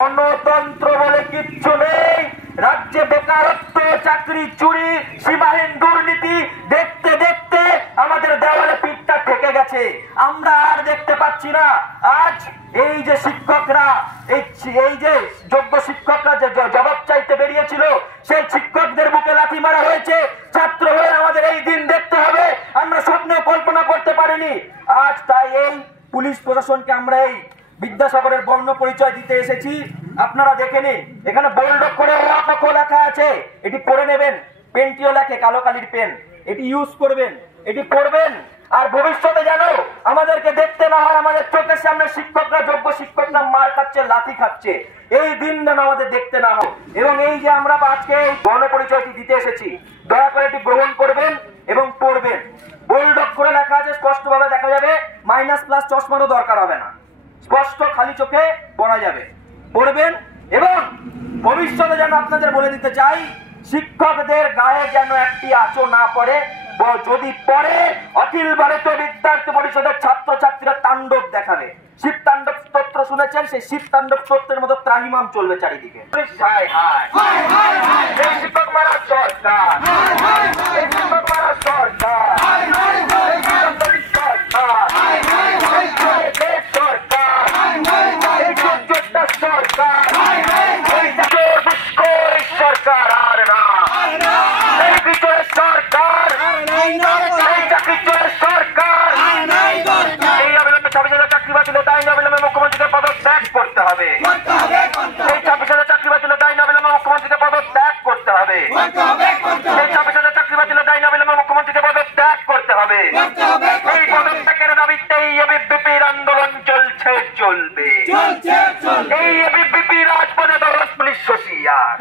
গণতন্ত্র বলে কিচ্ছু নেই। রাজ্যে বেকারত্ব, চাকরি চুরি, সীমাহীন দুর্নীতি দেখতে দেখতে আমাদের দেওয়ালে পিঠটা ঠেকে গেছে। আমরা আর দেখতে পাচ্ছি না। আজ এই যে শিক্ষকরা, এই যে যোগ্য শিক্ষকরা যে জবাব চাইতে বেরিয়েছিল, সেই শিক্ষকদের বুকে লাথি মারা হয়েছে। ছাত্র হয়ে আমাদের এই দিন দেখতে হবে, আমরা স্বপ্নেও কল্পনা করতে পারিনি। আজ তাই এই পুলিশ প্রশাসনকে আমরা এই বিদ্যাসাগরের বর্ণ পরিচয় দিতে এসেছি। আপনারা দেখে নিন, এখানে বোল্ড করে লেখা আছে, এটি পড়ে নেবেন। পেনটিও লেখে, কালো কালির পেন, এটি ইউজ করবেন, এটি পড়বেন। আর ভবিষ্যতে যেন আমাদেরকে দেখতে না হয় আমাদের চোখের সামনে শিক্ষকরা, যোগ্য শিক্ষকরা মার খাচ্ছে, লাথি খাচ্ছে, এই দিন যেন আমাদের দেখতে না হয়। এবং এই যে আমরা আজকে এই বর্ণ পরিচয়টি দিতে এসেছি, দয়া করে এটি গ্রহণ করবেন এবং পড়বেন। বোল্ড করে লেখা আছে, স্পষ্ট ভাবে দেখা যাবে, মাইনাস প্লাস চশমারও দরকার হবে না, স্পষ্ট খালি চোখে পড়া যাবে। পড়বেন এবং ভবিষ্যতে যেন আপনাদের বলে দিতে চাই, শিক্ষকদের গায়ে যেন একটি আঁচও না পড়ে। যদি পড়ে, অখিল ভারতীয় বিদ্যার্থী পরিষদের ছাত্রছাত্রীরা তাণ্ডব দেখাবে। শিব তাণ্ডব স্তোত্র শুনেছেন? সেই শিব তাণ্ডব স্তোত্রের মতো ত্রাহিমাম চলবে চারিদিকে। শিক্ষক মারা সরকার, শিক্ষক মারা সরকার, সরকার আর না, এই বিজয় সরকার, সরকার এই অবিলম্বে 26,000 চাকরি বাতিল, তাই অবিলম্বে মুখ্যমন্ত্রীকে পদত্যাগ করতে হবে। এই 26,000 চাকরি বাতিল, তাই অবিলম্বে মুখ্যমন্ত্রীকে পদত্যাগ করতে হবে। এই 26,000 চাকরি বাতিল, তাই অবিলম্বে মুখ্যমন্ত্রীকে পদত্যাগ করতে হবে। এই পদত্যাগের দাবিতেই এবিভিপির আন্দোলন চলছে, চলবে। এই এবিভিপি রাজপথে 10 পুলিশ হুঁশিয়ার।